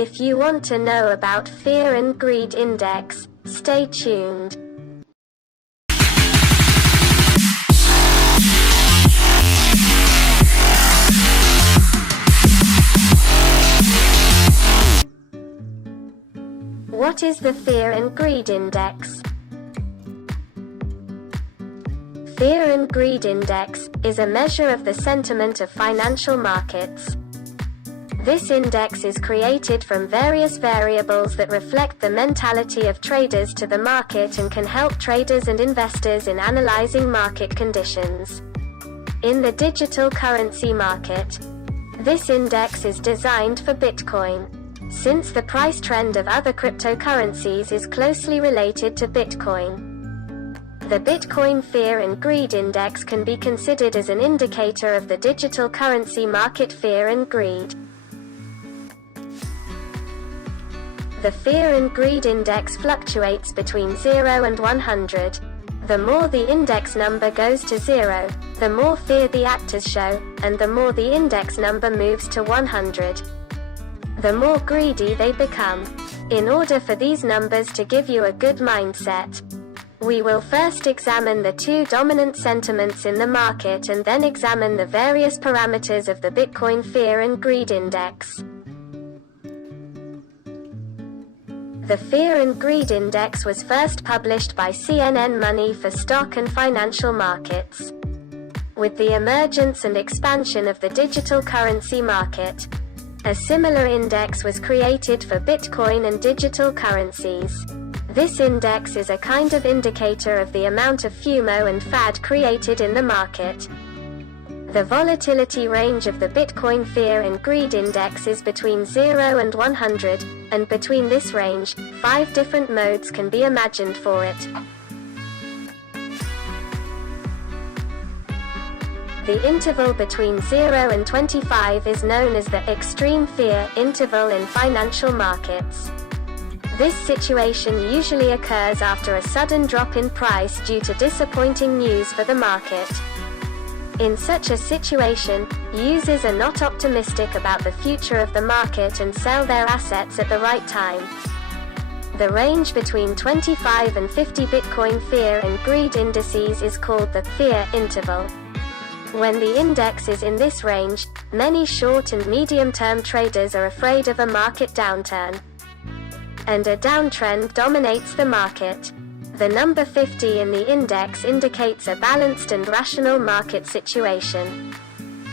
If you want to know about Fear and Greed Index, stay tuned. What is the Fear and Greed Index? Fear and Greed Index is a measure of the sentiment of financial markets. This index is created from various variables that reflect the mentality of traders to the market and can help traders and investors in analyzing market conditions. In the digital currency market, this index is designed for Bitcoin, since the price trend of other cryptocurrencies is closely related to Bitcoin. The Bitcoin Fear and Greed Index can be considered as an indicator of the digital currency market fear and greed. The Fear and Greed Index fluctuates between 0 and 100. The more the index number goes to 0, the more fear the actors show, and the more the index number moves to 100, the more greedy they become. In order for these numbers to give you a good mindset, we will first examine the two dominant sentiments in the market and then examine the various parameters of the Bitcoin Fear and Greed Index. The Fear and Greed Index was first published by CNNMoney for stock and financial markets. With the emergence and expansion of the digital currency market, a similar index was created for Bitcoin and digital currencies. This index is a kind of indicator of the amount of FOMO and fad created in the market. The volatility range of the Bitcoin Fear and Greed Index is between 0 and 100, and between this range, 5 different modes can be imagined for it. The interval between 0 and 25 is known as the extreme fear interval in financial markets. This situation usually occurs after a sudden drop in price due to disappointing news for the market. In such a situation, users are not optimistic about the future of the market and sell their assets at the right time. The range between 25 and 50 Bitcoin Fear and Greed indices is called the fear interval. When the index is in this range, many short and medium-term traders are afraid of a market downturn, and a downtrend dominates the market. The number 50 in the index indicates a balanced and rational market situation.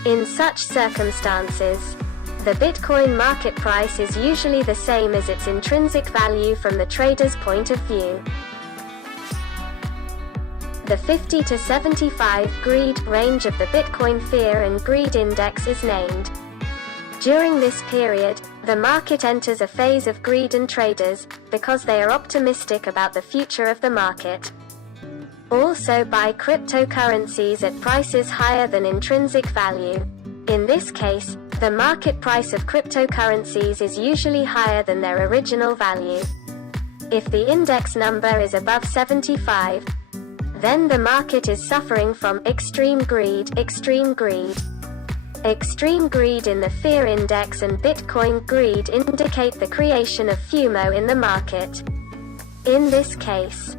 In such circumstances, the Bitcoin market price is usually the same as its intrinsic value from the trader's point of view. The 50 to 75 greed range of the Bitcoin Fear and Greed Index is named. During this period, the market enters a phase of greed in traders, because they are optimistic about the future of the market. Also buy cryptocurrencies at prices higher than intrinsic value. In this case, the market price of cryptocurrencies is usually higher than their original value. If the index number is above 75, then the market is suffering from extreme greed. Extreme greed in the Fear Index and Bitcoin Greed indicate the creation of FOMO in the market. In this case,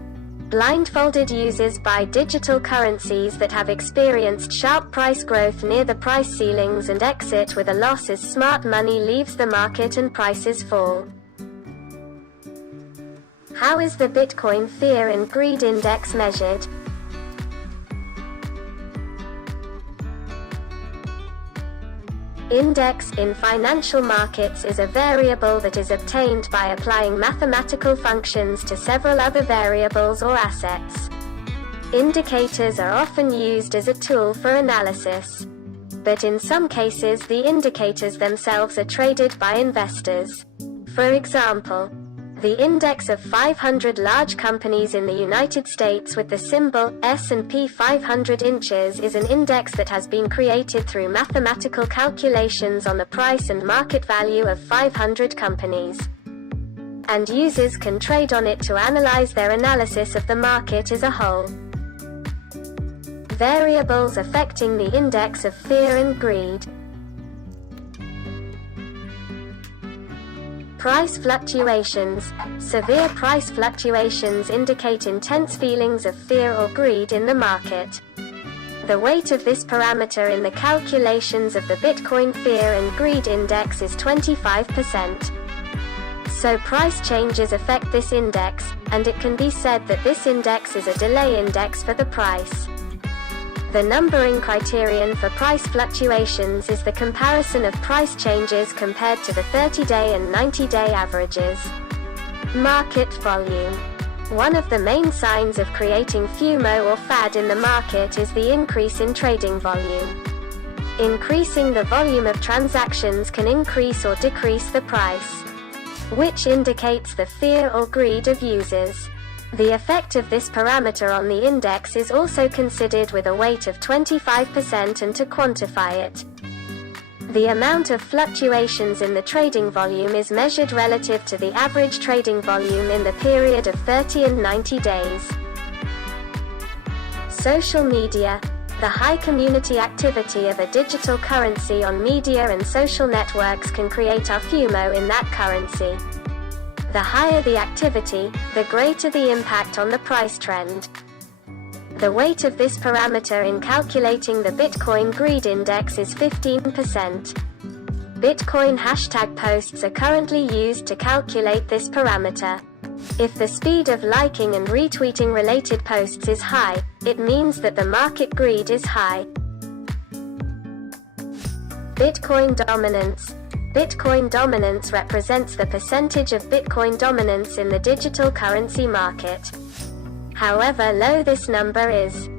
blindfolded users buy digital currencies that have experienced sharp price growth near the price ceilings and exit with a loss as smart money leaves the market and prices fall. How is the Bitcoin Fear and Greed Index measured? Index in financial markets is a variable that is obtained by applying mathematical functions to several other variables or assets. Indicators are often used as a tool for analysis, but in some cases the indicators themselves are traded by investors. For example, the index of 500 large companies in the United States with the symbol S&P 500 inches is an index that has been created through mathematical calculations on the price and market value of 500 companies. And users can trade on it to analyze their analysis of the market as a whole. Variables affecting the index of fear and greed. Price fluctuations. Severe price fluctuations indicate intense feelings of fear or greed in the market. The weight of this parameter in the calculations of the Bitcoin Fear and Greed Index is 25%. So price changes affect this index, and it can be said that this index is a delay index for the price. The numbering criterion for price fluctuations is the comparison of price changes compared to the 30-day and 90-day averages. Market volume. One of the main signs of creating FOMO or fad in the market is the increase in trading volume. Increasing the volume of transactions can increase or decrease the price, which indicates the fear or greed of users. The effect of this parameter on the index is also considered with a weight of 25% and to quantify it. The amount of fluctuations in the trading volume is measured relative to the average trading volume in the period of 30 and 90 days. Social media. The high community activity of a digital currency on media and social networks can create a FOMO in that currency. The higher the activity, the greater the impact on the price trend. The weight of this parameter in calculating the Bitcoin Greed Index is 15%. Bitcoin hashtag posts are currently used to calculate this parameter. If the speed of liking and retweeting related posts is high, it means that the market greed is high. Bitcoin dominance. Bitcoin dominance represents the percentage of Bitcoin dominance in the digital currency market. However low this number is,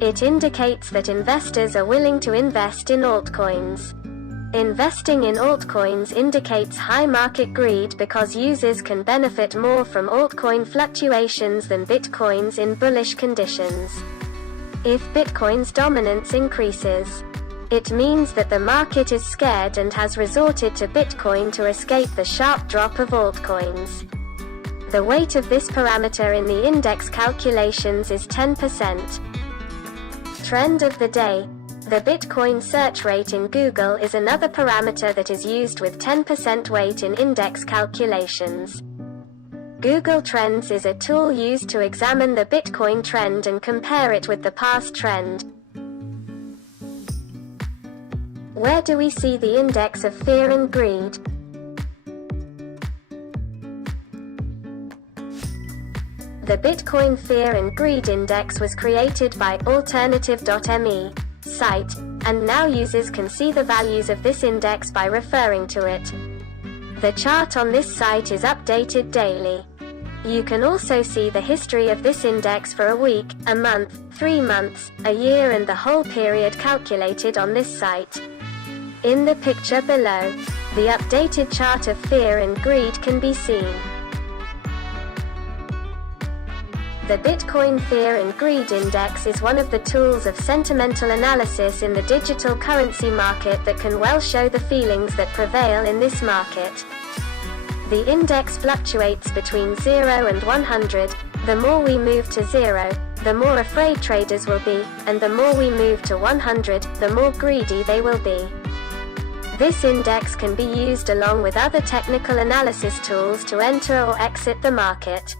it indicates that investors are willing to invest in altcoins. Investing in altcoins indicates high market greed because users can benefit more from altcoin fluctuations than Bitcoins in bullish conditions. If Bitcoin's dominance increases, it means that the market is scared and has resorted to Bitcoin to escape the sharp drop of altcoins. The weight of this parameter in the index calculations is 10%. Trend of the day. The Bitcoin search rate in Google is another parameter that is used with 10% weight in index calculations. Google Trends is a tool used to examine the Bitcoin trend and compare it with the past trend. Where do we see the index of fear and greed? The Bitcoin Fear and Greed Index was created by alternative.me site, and now users can see the values of this index by referring to it. The chart on this site is updated daily. You can also see the history of this index for a week, a month, 3 months, a year and the whole period calculated on this site. In the picture below, the updated chart of fear and greed can be seen. The Bitcoin Fear and Greed Index is one of the tools of sentimental analysis in the digital currency market that can well show the feelings that prevail in this market. The index fluctuates between 0 and 100. The more we move to 0, the more afraid traders will be, and the more we move to 100, the more greedy they will be. This index can be used along with other technical analysis tools to enter or exit the market.